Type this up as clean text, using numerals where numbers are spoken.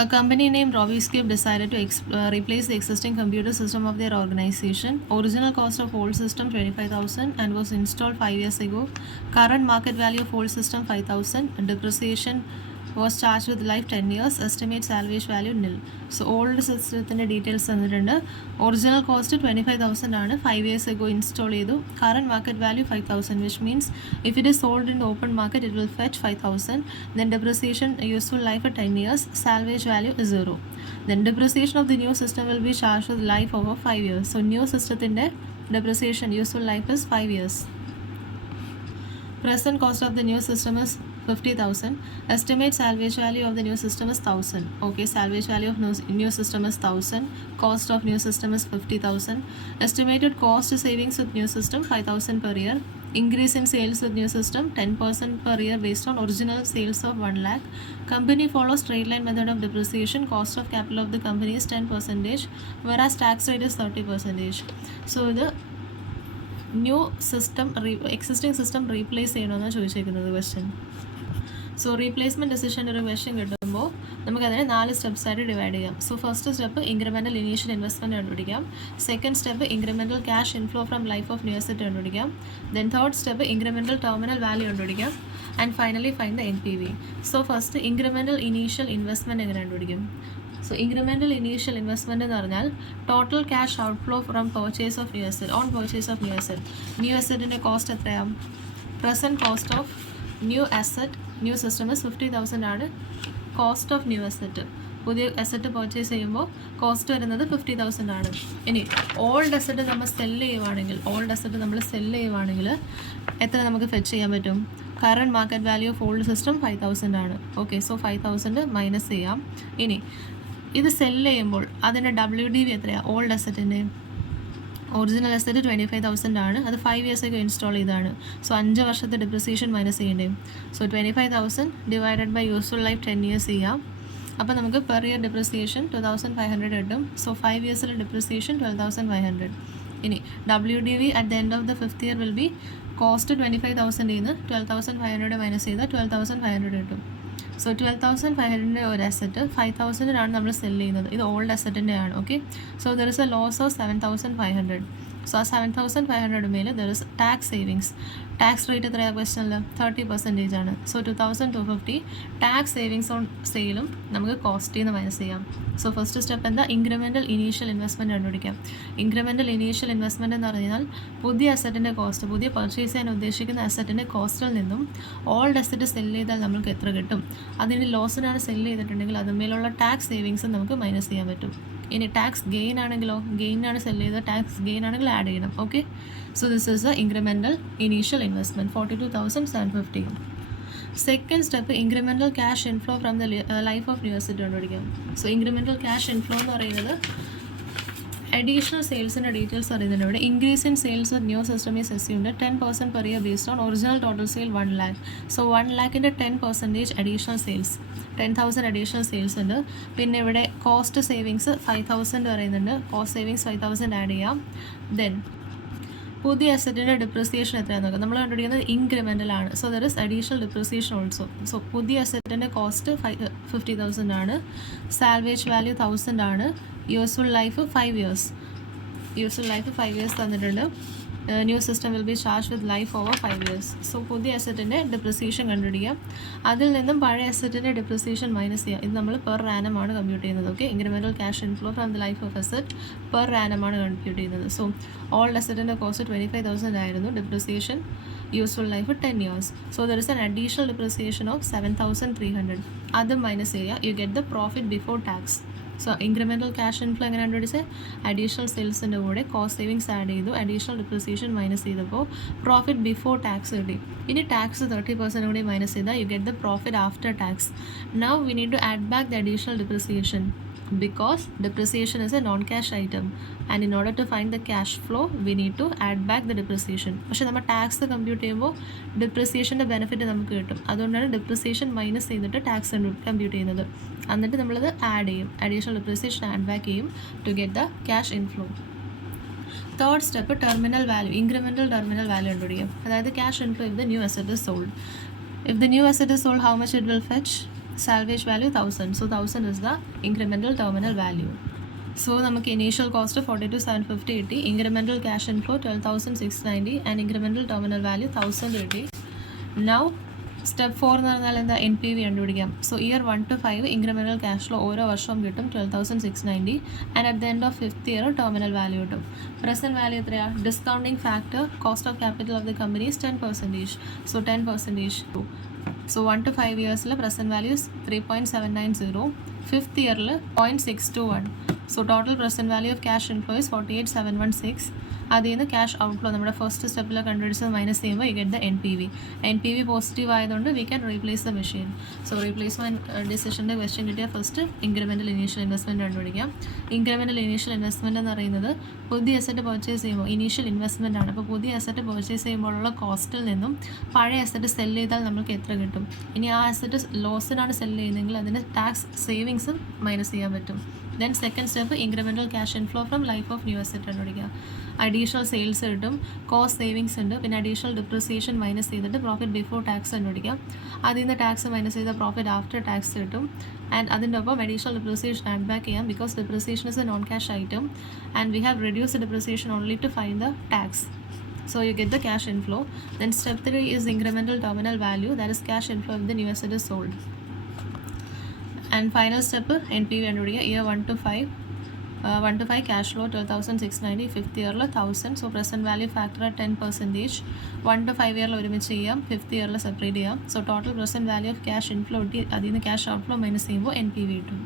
A company named Robiscape decided to replace the existing computer system of their organization. Original cost of old system 25,000 and was installed 5 years ago. Current market value of old system 5,000. Depreciation was charged with life 10 years. Estimate salvage value nil. So old system details തന്നിട്ടുണ്ട്. Original cost 25,000 ആണ്. 5 years ago install ചെയ്തു. Current market value 5,000, which means if it is sold in the open market it will fetch 5,000. Then depreciation useful life for 10 years. Salvage value is 0. Then depreciation of the new system will be charged with life over 5 years. So new systemത്തിന്റെ depreciation useful life is 5 years. Present cost of the new system is 50,000. Estimate salvage value of the new system is 1,000. Okay, salvage value of new system is 1,000. Cost of new system is 50,000. Estimated cost savings with new system 5,000 per year. Increase in sales with new system 10% per year based on original sales of 1 lakh. Company follows straight line method of depreciation. Cost of capital of the company is 10%, whereas tax rate is 30%. So the new system existing system replace ചെയ്യണമെന്നാണ് ചോദിച്ചിരിക്കുന്നത് question. So replacement ഡിസിഷൻ്റെ ഒരു question കിട്ടുമ്പോൾ നമുക്കതിനെ 4 സ്റ്റെപ്സായിട്ട് divide ചെയ്യാം. So first step incremental initial investment കണ്ടുപിടിക്കാം. Second step incremental cash inflow from life of new asset കണ്ടുപിടിക്കാം. Then third step incremental terminal value കണ്ടുപിടിക്കാം. And finally find the NPV. So first incremental initial investment എങ്ങനെ കണ്ടുപിടിക്കും? So incremental initial investment എന്ന് പറഞ്ഞാൽ total cash outflow from purchase of new asset on purchase of new asset. New അസറ്റിൻ്റെ cost എത്രയാണ്? Present cost of new asset new system 50,000 ആണ് cost of new asset. പുതിയ asset purchase ചെയ്യുമ്പോൾ cost വരുന്നത് 50,000 ആണ്. ഇനി ഓൾഡ് അസറ്റ് നമ്മൾ cell ചെയ്യുവാണെങ്കിൽ എത്ര നമുക്ക് ഫെച്ച് ചെയ്യാൻ പറ്റും? Current market value of old system 5,000 ആണ്. ഓക്കെ, സോ 5,000 മൈനസ് ചെയ്യാം. ഇനി ഇത് സെല്ല് ചെയ്യുമ്പോൾ അതിൻ്റെ WDV എത്രയാണ്? ഓൾഡ് അസറ്റിൻ്റെ ഒറിജിനൽ അസറ്റ് 25,000 ആണ്. അത് 5 years ago ഇൻസ്റ്റാൾ ചെയ്തതാണ്. സോ 5 വർഷത്തെ ഡിപ്രിസിയേഷൻ മൈനസ് ചെയ്യേണ്ടേ. So 25,000 divided by useful life 10 years ചെയ്യാം. അപ്പോൾ നമുക്ക് പെർ ഇയർ ഡിപ്രിസിയേഷൻ 2,500 കിട്ടും. So 5 years depreciation 12,500. ഇനി WDV at the end of the 5th year will be cost 25,000 നിന്ന് 12,500 മൈനസ് ചെയ്താൽ 12,500 കിട്ടും. സോ 12,500 ഒരു അസറ്റ് 5,000 നമ്മൾ സെല്ല് ചെയ്യുന്നത്. ഇത് ഓൾഡ് അസറ്റിൻ്റെ ആണ്. Okay, so there is a loss of 7,500. So ആ 7,500 മേലെ there is tax savings. Tax rate എത്രയാണ് ക്വസ്റ്റനിൽ? 30% ആണ്. സോ 2,250 ടാക്സ് സേവിങ്സ് ഓൺ സെയിലും നമുക്ക് കോസ്റ്റിൽ നിന്ന് മൈനസ് ചെയ്യാം. സോ ഫസ്റ്റ് സ്റ്റെപ്പ് എന്താ? ഇൻക്രിമെൻ്റൽ ഇനീഷ്യൽ ഇൻവെസ്റ്റ്മെൻറ്റ് കണ്ടുപിടിക്കാം. ഇൻക്രിമെൻ്റൽ ഇനീഷ്യൽ ഇൻവെസ്റ്റ്മെൻറ്റ് എന്ന് പറഞ്ഞാൽ പുതിയ അസറ്റിൻ്റെ കോസ്റ്റ്, പുതിയ പർച്ചേസ് ചെയ്യാൻ ഉദ്ദേശിക്കുന്ന അസറ്റിൻ്റെ കോസ്റ്റിൽ നിന്നും ഓൾഡ് അസറ്റ് സെല്ല് ചെയ്താൽ നമുക്ക് എത്ര കിട്ടും? അതിന് ലോസിനാണ് സെല്ല് ചെയ്തിട്ടുണ്ടെങ്കിൽ അതുമേലുള്ള ടാക്സ് സേവിങ്സ് നമുക്ക് മൈനസ് ചെയ്യാൻ പറ്റും. ഇനി ടാക്സ് ഗെയിൻ ആണെങ്കിലോ, ഗെയിനാണ് സെല്ല് ചെയ്തത്, ടാക്സ് ഗെയിൻ ആണെങ്കിൽ ആഡ് ചെയ്യണം. Okay, so this is A incremental initial investment 42,750. Second step incremental cash inflow from the life of new asset കണ്ടുപിടിക്കാം. സോ ഇൻക്രിമെൻ്റൽ ക്യാഷ് ഇൻഫ്ലോ എന്ന് പറയുന്നത് അഡീഷണൽ സെയിൽസിൻ്റെ ഡീറ്റെയിൽസ് അറിയുന്നുണ്ട്. ഇവിടെ increase in sales with new system is assumed 10% per year based on original total sale 1 lakh. So 1 lakhൻ്റെ 10% additional sales 10,000 additional sales ഉണ്ട്. പിന്നെ ഇവിടെ cost savings 5,000 പറയുന്നുണ്ട്. Cost savings 5,000 add ചെയ്യാം. Then പുതിയ അസറ്റിൻ്റെ ഡിപ്രിസിയേഷൻ എത്രയാണെന്ന് നോക്കാം. നമ്മൾ കണ്ടുപിടിക്കുന്നത് ഇൻക്രിമെൻ്റൽ ആണ്. So there is additional depreciation also. So പുതിയ അസറ്റിൻ്റെ കോസ്റ്റ് 50,000 ആണ്. സാൽവേജ് വാല്യൂ 1,000 ആണ്. Useful life 5 years. Useful life 5 years തന്നിട്ടുണ്ട്. New system will be charge with life over 5 years. So പുതിയ അസറ്റിൻ്റെ ഡിപ്രിസിയേഷൻ കണ്ടുപിടിക്കാം. അതിൽ നിന്നും പഴയ അസറ്റിൻ്റെ ഡിപ്രിസിയേഷൻ മൈനസ് ചെയ്യാം. ഇത് നമ്മൾ പെർ ആനം ആണ് കമ്പ്യൂട്ട് ചെയ്യുന്നത്. Okay, incremental cash inflow from the life of asset per annum ആണ് കമ്പ്യൂട്ട് ചെയ്യുന്നത്. സോ ഓൾഡ് അസറ്റിൻ്റെ കോസ്റ്റ് 25,000 ആയിരുന്നു. Depreciation useful life 10 years. So there is an additional depreciation of 7,300. അത് minus ചെയ്യുക. U get the profit before tax. So incremental cash inflow എങ്ങനെ കണ്ടുപിടിച്ച്? Additional സെയിൽസിൻ്റെ കൂടെ cost savings add ചെയ്തു, additional depreciation minus ചെയ്തപ്പോൾ profit before tax കിട്ടി. ഇനി tax 30% കൂടി മൈനസ് ചെയ്താൽ you get the profit after tax. Now we need to add back the additional depreciation because depreciation is a non-cash item and in order to find the cash flow we need to add back the depreciation. പക്ഷേ നമ്മൾ tax compute ചെയ്യുമ്പോൾ ഡിപ്രിസിയേഷൻ്റെ benefit നമുക്ക് കിട്ടും. അതുകൊണ്ടാണ് depreciation minus ചെയ്തിട്ട് tax compute ചെയ്യുന്നത്. എന്നിട്ട് നമ്മളത് ആഡ് ചെയ്യും, അഡീഷണൽ ഡിപ്രിസിയേഷൻ ആഡ് ബാക്ക് ചെയ്യും to get the cash inflow. Third step terminal value, incremental terminal value കണ്ടുപിടിക്കും. അതായത് cash inflow if the new asset is sold. If the new asset is sold how much it will fetch? salvage value 1000. So 1000 is the incremental terminal value. So നമുക്ക് initial cost 42,750 കിട്ടി, incremental cash inflow 12,690 and incremental terminal value 1000 കിട്ടി. Now step 4 എന്ന് പറഞ്ഞാൽ എന്താ, N P V കണ്ടുപിടിക്കാം. So year 1 to 5 incremental cash flow ഓരോ വർഷവും കിട്ടും 12,690 and at the end of 5th year terminal value കിട്ടും. പ്രസൻറ്റ് വാല്യൂ എത്രയാണ്? Discounting factor cost of capital of the company is 10%. So 10%. So 1 to 5 ഇയേഴ്സിൽ present value 3.790, 5th ഇയറിൽ 0.621. So total present value of cash inflow is 48,716. അതിൽ നിന്ന് cash outflow നമ്മുടെ first സ്റ്റെപ്പിൽ കണ്ടുപിടിച്ചത് minus ചെയ്യുമ്പോൾ you get the N P V. N P V positive ആയതുകൊണ്ട് we can replace the machine. So replacement ഡിസിഷൻ്റെ question കിട്ടിയ ഫസ്റ്റ് ഇൻക്രിമെൻ്റൽ ഇനീഷ്യൽ ഇൻവെസ്റ്റ്മെൻറ്റ് കണ്ടുപിടിക്കാം. ഇൻക്രിമെൻ്റൽ ഇനീഷ്യൽ ഇൻവെസ്റ്റ്മെൻറ്റ് എന്ന് പറയുന്നത് പുതിയ അസറ്റ് പർച്ചേസ് ചെയ്യുമ്പോൾ ഇനീഷ്യൽ ഇൻവെസ്റ്റ്മെൻ്റ് ആണ്. അപ്പോൾ പുതിയ അസറ്റ് പർച്ചേസ് ചെയ്യുമ്പോഴുള്ള കോസ്റ്റിൽ നിന്നും പഴയ അസറ്റ് സെല്ല് ചെയ്താൽ നമുക്ക് എത്ര കിട്ടും. ഇനി ആ അസറ്റ് ലോസിനാണ് സെല്ല് ചെയ്യുന്നതെങ്കിൽ അതിന് ടാക്സ് സേവിങ്സും മൈനസ് ചെയ്യാൻ പറ്റും. Then second step incremental cash inflow from life of new asset കണ്ടുപിടിക്കുക. അഡീഷണൽ സെയിൽസ് കിട്ടും, കോസ്റ്റ് സേവിങ്സ് ഉണ്ട്, പിന്നെ അഡീഷണൽ ഡിപ്രിസിയേഷൻ മൈനസ് ചെയ്തിട്ട് പ്രോഫിറ്റ് ബിഫോർ ടാക്സ് കണ്ടുപിടിക്കാം. അതിൽ നിന്ന് ടാക്സ് മൈനസ് ചെയ്ത പ്രോഫിറ്റ് ആഫ്റ്റർ ടാക്സ് കിട്ടും. ആൻഡ് അതിൻ്റെ ഒപ്പം അഡീഷണൽ ഡിപ്രിസിയേഷൻ ആഡ് ബാക്ക് ചെയ്യാം because depreciation is a non cash item and we have reduced depreciation only to find the tax. So you get the cash inflow. Then step 3 is incremental terminal value, that is cash inflow if the new asset is sold. And final step NPV കണ്ടുപിടിക്കുക. year 1 to 5 1 to 5 cash flow 12,690, 5th ഇയറിൽ 1000. So present value factor 10%. 1 to 5 ഇയറിൽ ഒരുമിച്ച് ചെയ്യാം, 5th ഇയറിൽ separate ചെയ്യാം. So total present value of cash inflow കിട്ടി, അതിൽ നിന്ന് ക്യാഷ് ഔട്ട്ഫ്ലോ മൈനസ് ചെയ്യുമ്പോൾ എൻ പി വി കിട്ടും.